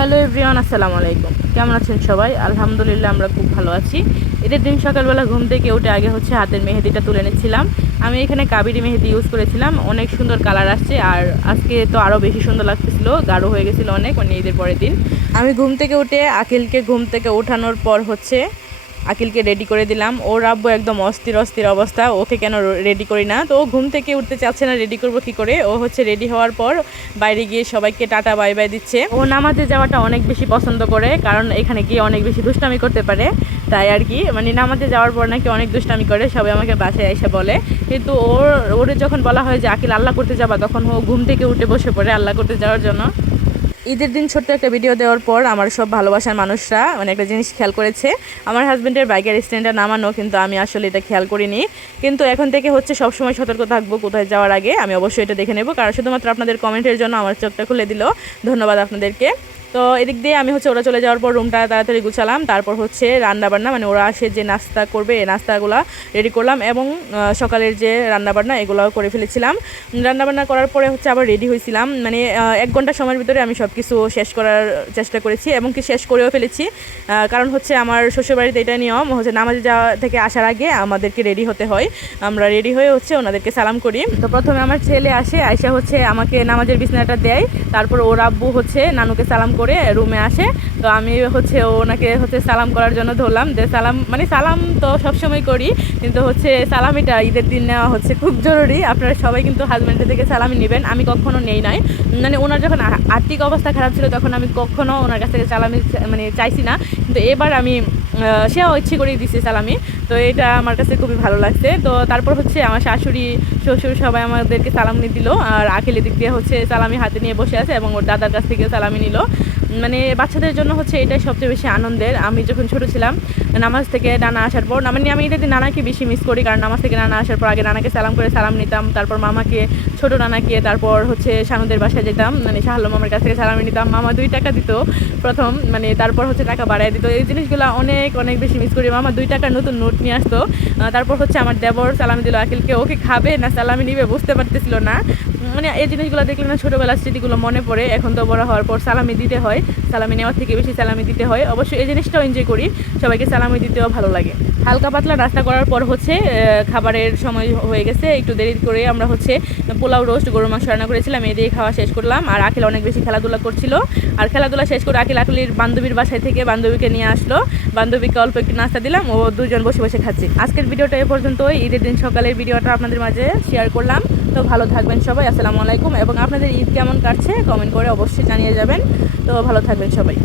Hello everyone, আসসালামু আলাইকুম। কেমন আছেন সবাই? আলহামদুলিল্লাহ, আমরা খুব ভালো আছি। এদের দিন সকালবেলা ঘুম থেকে উঠে আগে হচ্ছে হাতের মেহেদিটা তুলে নিচ্ছিলাম। আমি এখানে কাবেরি মেহেদি ইউজ করেছিলাম। অনেক সুন্দর কালার আসছে আর আজকে তো আরও বেশি সুন্দর লাগতেছিল। গাঢ় হয়ে গেছিল অনেক মানে ঈদের পরের দিন। আমি ঘুম থেকে উঠে আকিলকে ঘুম থেকে ওঠানোর পর হচ্ছে আকিলকে রেডি করে দিলাম। ওর আব্বু একদম অস্থির অস্থির অবস্থা। ওকে কেন রেডি করি না? তো ও ঘুম থেকে উঠতে চাচ্ছে না রেডি করব কী করে? ও হচ্ছে রেডি হওয়ার পর বাইরে গিয়ে সবাইকে টাটা বাই বাই দিচ্ছে। ও নামাজে যাওয়াটা অনেক বেশি পছন্দ করে, কারণ এখানে গিয়ে অনেক বেশি দুষ্টামি করতে পারে। তাই আর কি মানে নামাজে যাওয়ার পর নাকি অনেক দুষ্টামি করে, সবাই আমাকে বাসায় এসে বলে। কিন্তু ওর ওর যখন বলা হয় যে, আকিল, আল্লাহ করতে যাবা, তখন ও ঘুম থেকে উঠে বসে পড়ে আল্লাহ করতে যাওয়ার জন্য। ঈদের দিন ছোট্ট একটা ভিডিও দেওয়ার পর আমার সব ভালোবাসার মানুষরা মানে একটা জিনিস খেয়াল করেছে। আমার হাজব্যান্ডের বাইকের স্ট্যান্ডটা নামানো, কিন্তু আমি আসলে এটা খেয়াল করিনি। কিন্তু এখন থেকে হচ্ছে সবসময় সতর্ক থাকব কোথায় যাওয়ার আগে। আমি অবশ্যই এটা দেখে নেব। কারণ শুধুমাত্র আপনাদের কমেন্টের জন্য আমার চোখটা খুলে দিল। ধন্যবাদ আপনাদেরকে। তো এদিক দিয়ে আমি হচ্ছে ওরা চলে যাওয়ার পর রুমটা তাড়াতাড়ি গুছালাম। তারপর হচ্ছে রান্নাবান্না মানে ওরা আসে যে নাস্তা করবে এই নাস্তাগুলো রেডি করলাম এবং সকালের যে রান্নাবান্না, এগুলোও করে ফেলেছিলাম। রান্নাবান্না করার পরে হচ্ছে আবার রেডি হয়েছিলাম মানে এক ঘণ্টা সময়ের ভিতরে আমি সব কিছু শেষ করার চেষ্টা করেছি এবং কি শেষ করেও ফেলেছি। কারণ হচ্ছে আমার শ্বশুরবাড়িতে এটা নিয়ম, হচ্ছে নামাজে যাওয়া থেকে আসার আগে আমাদেরকে রেডি হতে হয়। আমরা রেডি হয়ে হচ্ছে ওনাদেরকে সালাম করি। তো প্রথমে আমার ছেলে আসে আয়সা হচ্ছে আমাকে নামাজের বিছানাটা দেয়। তারপর ওর আব্বু হচ্ছে নানুকে সালাম করে রুমে আসে। তো আমি হচ্ছে ওনাকে হচ্ছে সালাম করার জন্য ধরলাম। যে সালাম মানে সালাম তো সবসময় করি, কিন্তু হচ্ছে সালামিটা ঈদের দিন নেওয়া হচ্ছে খুব জরুরি। আপনারা সবাই কিন্তু হাজব্যান্ডের থেকে সালামি নেবেন। আমি কখনও নেই নাই। মানে ওনার যখন আর্থিক অবস্থা খারাপ ছিল, তখন আমি কখনো ওনার কাছ থেকে সালামি মানে চাইছি না। কিন্তু এবার আমি সেও ইচ্ছে করেই দিছে সালামি। তো এটা আমার কাছে খুবই ভালো লাগছে। তো তারপর হচ্ছে আমার শাশুড়ি, শ্বশুর সবাই আমাদেরকে সালামি দিল। আর আখিলের দিক দিয়ে হচ্ছে সালামি হাতে নিয়ে বসে আছে এবং ওর দাদার কাছ থেকে সালামি নিল। মানে বাচ্চাদের জন্য হচ্ছে এটাই সবচেয়ে বেশি আনন্দের। আমি যখন ছোট ছিলাম নামাজ থেকে নানা আসার পর মানে আমি এটা দিয়ে নানাকে বেশি মিস করি, কারণ নামাজ থেকে নানা আসার পর আগে নানাকে সালাম করে সালাম নিতাম, তারপর মামাকে, ছোট নানাকে তারপর হচ্ছে শানুদের বাসায় যেতাম মানে শাহালু মামার কাছ থেকে সালাম নিতাম। মামা দুই টাকা দিত প্রথম মানে তারপর হচ্ছে টাকা বাড়ায় দিত। এই জিনিসগুলো অনেক অনেক বেশি মিস করি। মামা দুই টাকার নতুন নোট নিয়ে আসতো। তারপর হচ্ছে আমার দেবর সালামি দিল আকিলকে, ওকে খাবে না? সালামি নিবে? বুঝতে পারতেছিল না। মানে এই জিনিসগুলো দেখলে না ছোটোবেলার স্মৃতিগুলো মনে পড়ে। এখন তো বড় হওয়ার পর সালামি দিতে হয়। সালামি নেওয়ার থেকে বেশি সালামি দিতে হয়। অবশ্যই এই জিনিসটাও এনজয় করি। সবাইকে সালামি দিতেও ভালো লাগে। হালকা পাতলা নাস্তা করার পর হচ্ছে খাবারের সময় হয়ে গেছে। একটু দেরি করে আমরা হচ্ছে পোলাও রোস্ট গরু মাংস রান্না করেছিলাম। এই দিয়ে খাওয়া শেষ করলাম। আর আখিল অনেক বেশি খেলাধুলা করছিল। আর খেলাধুলা শেষ করে আখিল আকিলির বান্ধবীর বাসায় থেকে বান্ধবীকে নিয়ে আসলো। বান্ধবীকে অল্প একটু নাস্তা দিলাম। ও দুজন বসে বসে খাচ্ছে। আজকের ভিডিওটা এ পর্যন্তই। ঈদের দিন সকালের ভিডিওটা আপনাদের মাঝে শেয়ার করলাম। তো ভালো থাকবেন সবাই, আসসালামু আলাইকুম। এবং আপনাদের ঈদ কেমন কাটছে কমেন্ট করে অবশ্যই জানিয়ে যাবেন। তো ভালো থাকবেন সবাই।